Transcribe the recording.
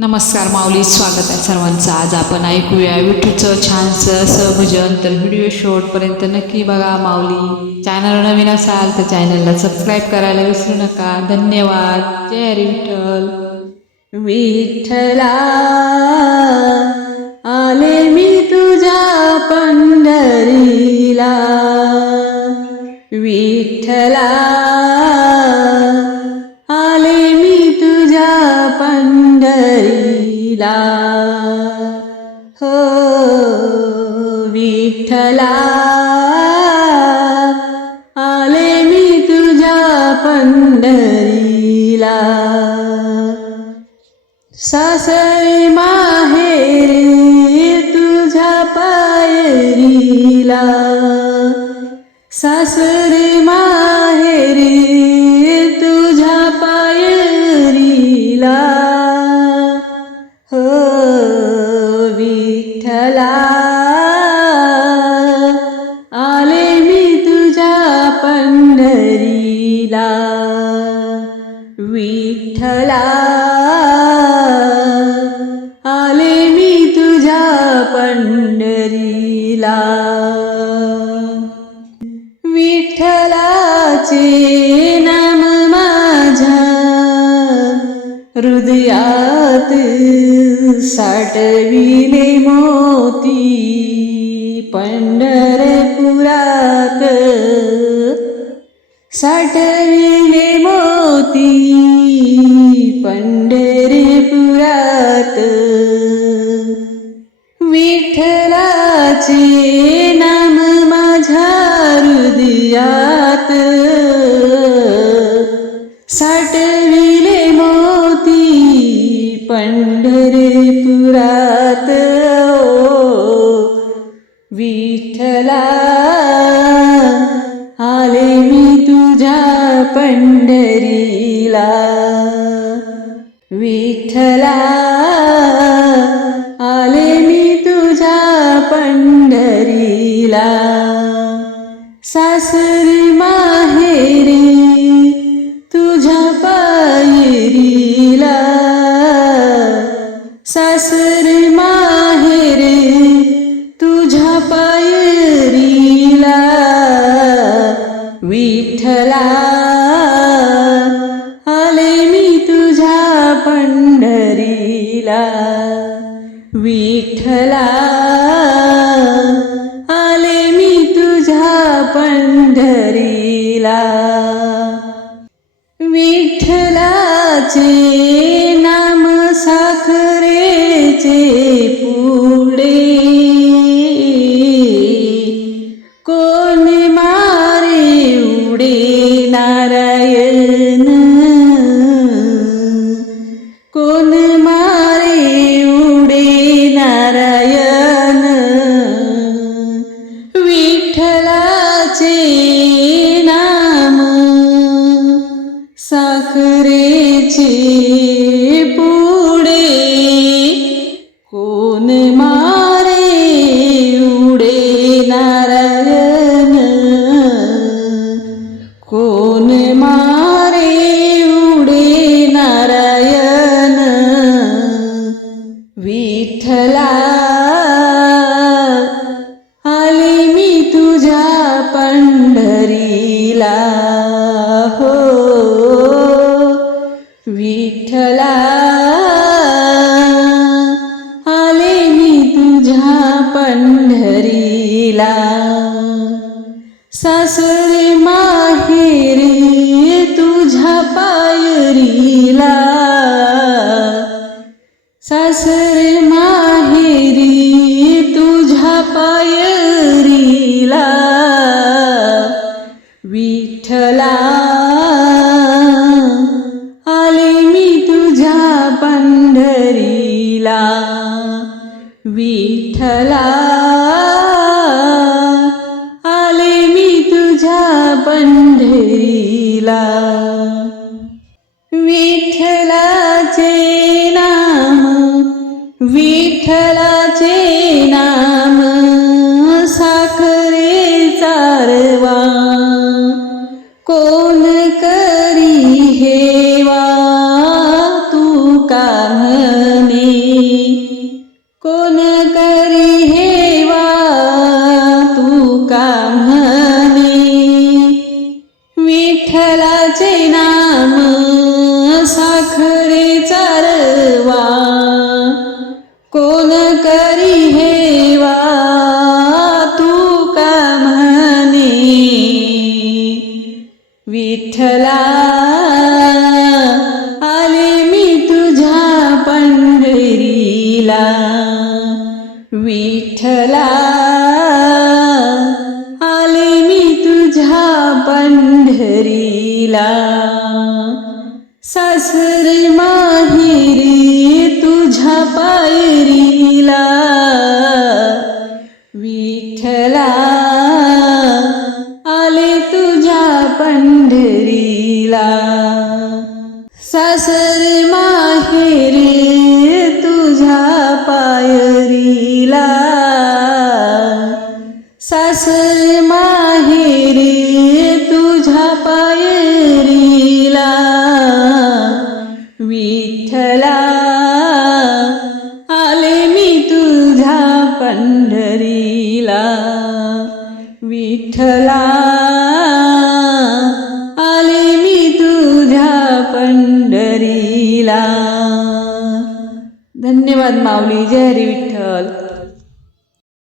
नमस्कार माऊली स्वागत आहे सर्वांचं. आज आपण ऐकूया विठूचं छानसं असं भजन तर व्हिडिओ शेवटपर्यंत नक्की बघा माऊली. चॅनल नवीन असाल तर चॅनलला सबस्क्राईब करायला विसरू नका. धन्यवाद. जय विठ्ठल. विठ्ठला आले मी तुझ्या पंढरीला. विठ्ठला हो विठ्ठला. आले मी तुझ्या पंढरीला. सासरे माहेरी तुझ्या पायरीला. पंढरीला विठ्ठला. आले मी तुझ्या पंढरीला. विठ्ठलाचे नाम माझ्या हृदयात साठविले मोती पंढरपुरात. साठविले मोती पंढरपुरात. विठ्ठलाचे नाम माझ्या हृदयात. साठविले मोती पंढरपुरात. पंढरीला कोण मारे उडे नारायण? विठ्ठलाचे नाम साखरेचे पुडे कोण मारे उडे नारायण? कोण मारे पंढरीला हो. विठ्ठला आले मी तुझ्या पंढरीला. सासू पंढरीला विठ्ठला आले मी तुझ्या पंढरीला विठ्ठलाचे नाम विठ्ठलाचे नाम साखरे चारवा. कोण करी हे मनाने विठ्ठलाचे नाम साखरे चारवा. कोण करी हे वा तू का म्हणे? विठ्ठला आले मी तुझ्या पंढरीला. विठ्ठला पंढरीला. सासर माहेरी तुझ्या पायरीला. विठ्ठला आले तुझ्या पंढरीला. सासर माहेरी तुझ्या पायरीला. विठ्ठला आले मी तुझ्या पंढरीला. धन्यवाद माऊली. जय हरी विठ्ठल.